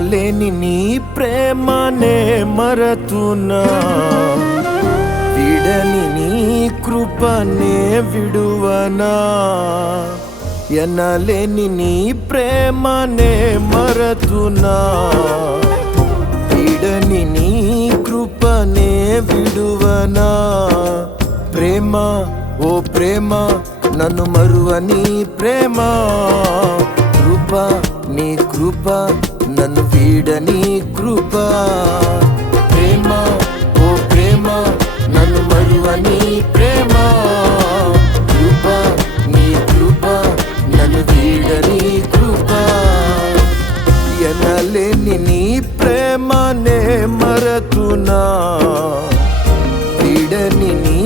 ఎనలేని నీ ప్రేమనే మరతునా, విడని నీ కృపనే విడువనా. ఎనలేని నీ ప్రేమనే మరతునా, విడని నీ కృపనే విడువనా. ప్రేమ ఓ ప్రేమ నన్ను మరువని ప్రేమ, కృప నీ కృప నన్ను వీడని కృప. ప్రేమ ఓ ప్రేమ నన్ను మరువని ప్రేమ, కృప నీ కృప నన్ను వీడని కృప. ఎనలేని నీ ప్రేమనే మరతునా, వీడని నీ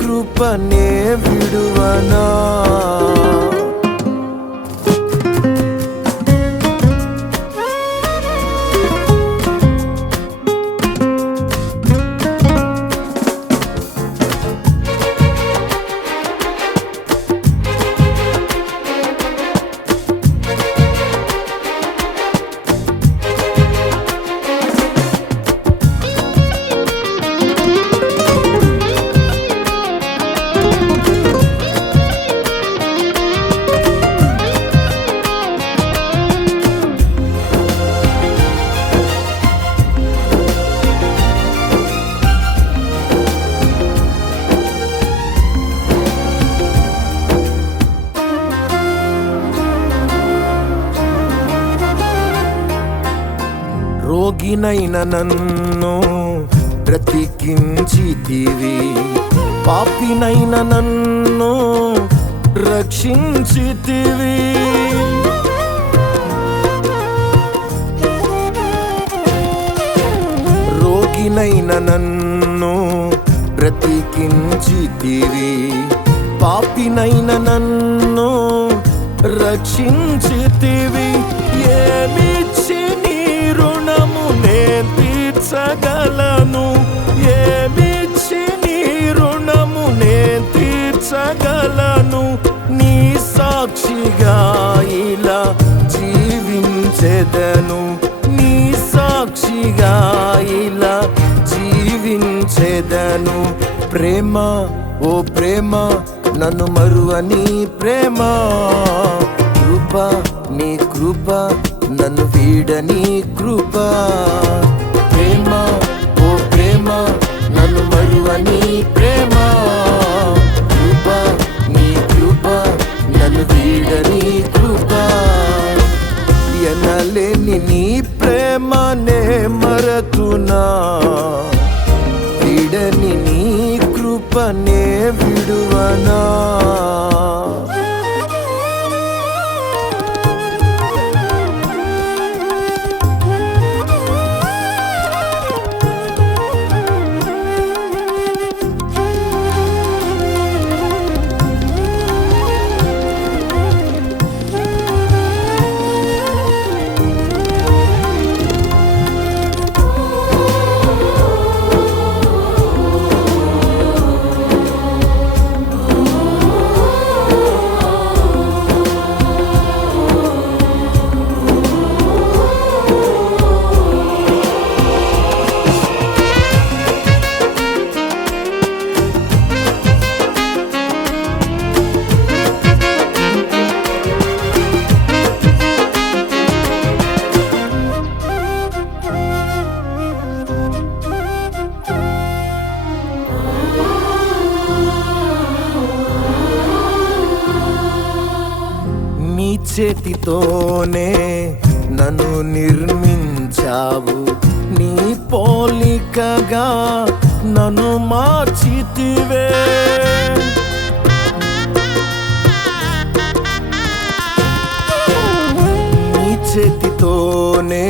కృపనే విడువనా. రోగినైన నన్ను బ్రతికించితివి, పాపినైన నన్ను రక్షించితివి. రోగినైన నన్ను బ్రతికించితివి, పాపినైన నన్ను రక్షించితివి. ఏమిచ్చి నీ రుణము నే తీర్చగలను, ఏమిచ్చి నీ రుణము నే తీర్చగలను. నీ సాక్షిగా ఇలా జీవించెదను, నీ సాక్షిగా ఇలా జీవించెదను. ప్రేమ ఓ ప్రేమ నన్ను మరువని ప్రేమ, కృప నీ కృప నన్ను వీడని కృప. ప్రేమ ఓ ప్రేమ నన్ను మరువని ప్రేమ, కృప నీ కృప నన్ను వీడని కృప. ఎనలేని నీ ప్రేమనే మరతునా, వీడని నీ కృపనే విడువనా. నీ చేతితోనే నన్ను నిర్మించావు, నీ పోలికగా నన్ను మార్చితివే. నీ చేతితోనే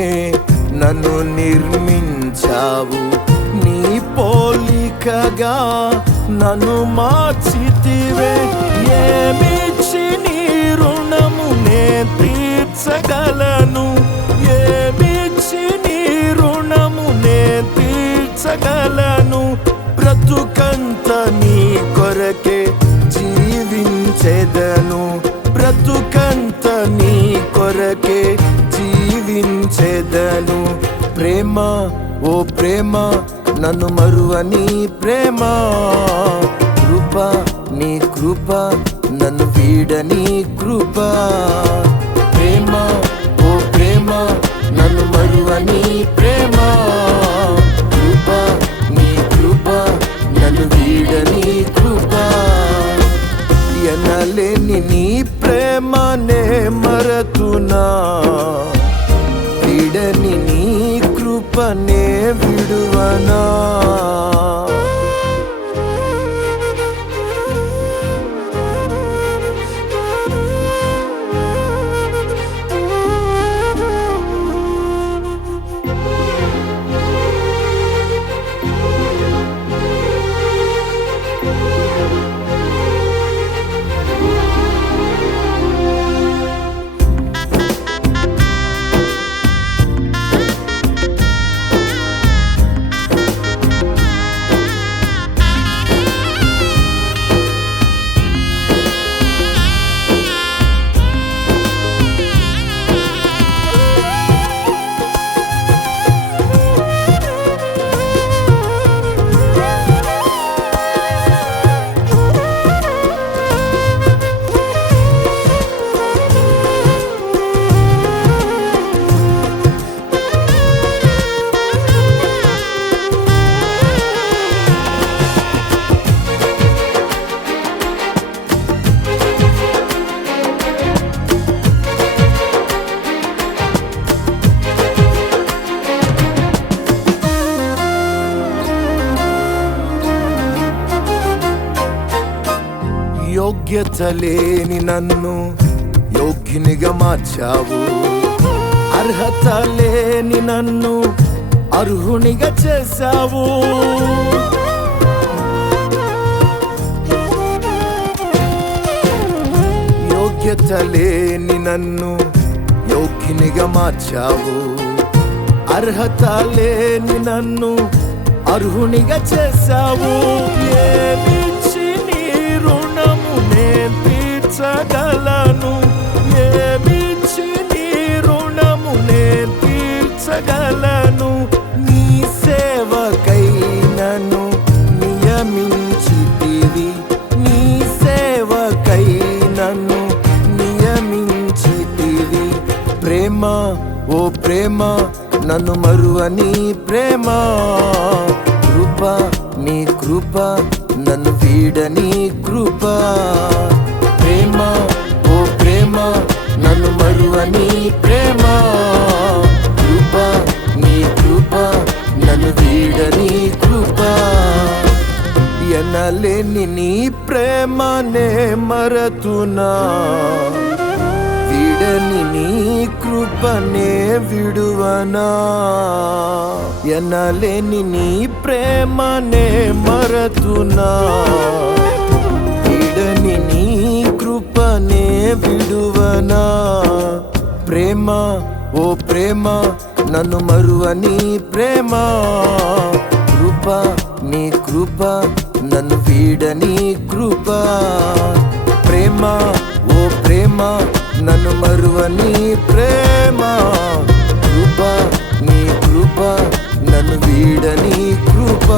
నన్ను నిర్మించావు, నీ పోలికగా నన్ను మార్చితివే. ఏమిచ్చి నీ రుణము నే తీర్చగలను, ఏమిచ్చి నీ రుణము నే తీర్చగలను. బ్రతుకంత నీ కొరకే బ్రతుకంత నీ కొరకే జీవించెదను. వీడను. ప్రేమ ఓ ప్రేమ నన్ను మరువని ప్రేమ, కృప నీ కృప నన్ను వీడని కృప. ప్రేమ ఓ ప్రేమ నన్ను మరువని ప్రేమ, కృప నీ కృప నన్ను వీడని కృప. ఎనలేని నీ ప్రేమనే మరతునా, వీడని నీ కృపనే విడువనా. యోగ్యత లేని నన్ను యోగ్యునిగా మార్చావు, అర్హత లేని నన్ను అర్హునిగా చేశావు. యోగ్యత లేని నన్ను యోగ్యునిగా మార్చావు, అర్హత లేని నన్ను అర్హునిగా చేశావు. ఏమిచ్చి నీ రుణము నేను తీర్చగలను, ఏమిచ్చి నీ రుణము నేను తీర్చగలను. నీ సేవకై నన్ను నియమించితివి, నీ సేవకై నన్ను నియమించితివి. ప్రేమ ఓ ప్రేమ నన్ను మరువని ప్రేమ, కృప నీ కృప నన్ను వీడని కృప. ప్రేమ ఓ ప్రేమ నన్ను మరువని ప్రేమ, కృప నీ కృప నన్ను వీడని కృప. ఎనలేని నీ ప్రేమనే మరతునా, వీడని నీ కృపనే విడువనా. ఎనలేని నీ ప్రేమనే మరతునా, వీడని నీ కృపనే విడువనా. ప్రేమ ఓ ప్రేమ నన్ను మరువని ప్రేమ, కృప నీ కృప నన్ను వీడని కృప. ప్రేమ ఓ ప్రేమ నన్ను మరువని ప్రేమ, కృప నీ కృప నన్ను వీడని కృప.